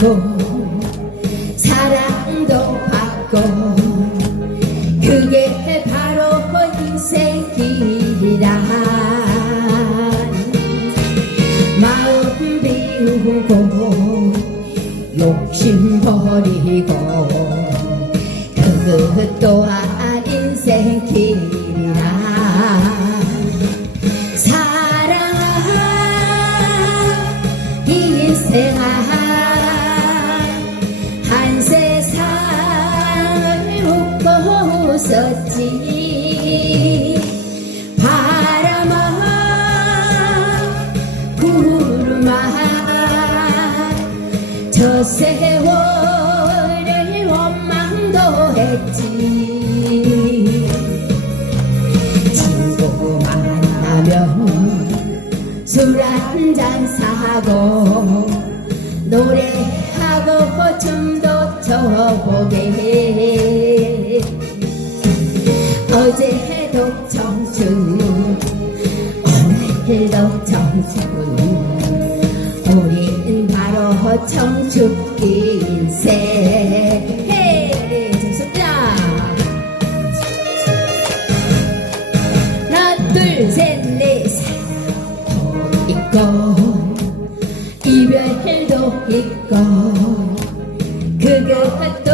받고 사랑도 받고 그게 바로 인생길이라. 마음 비우고 욕심 버리고 그것 또한 인생길 웃었지. 바람아 구름아 저 세월을 원망도 했지. 친구 만나면 술 한잔 사고 노래하고 춤도 춰보게 어제도 청춘 오늘도 청춘. 우린 바로 청춘 인생. 둘셋넷 사랑도 있고 이별도 그것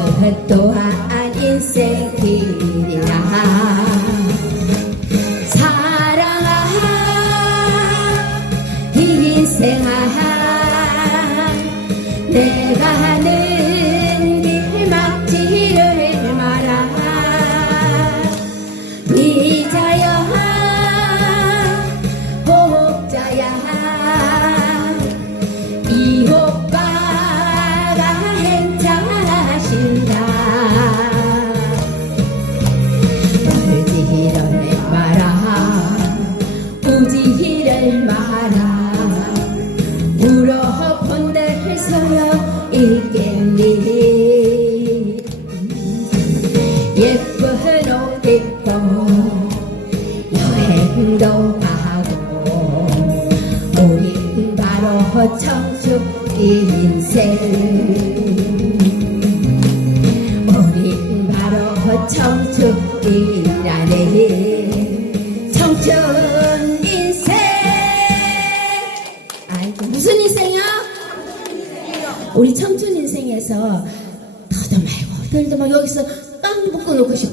그것 또한 인생 길이라 사랑아 인생아 내가 하는 서여 있겠니 예쁜 옷 입고 여행도 가고 우린 바로 청춘 인생. 우린 바로 청춘이라 우리 청춘 인생에서 더도 말고 덜도 막 여기서 빵 묶어 놓고 싶어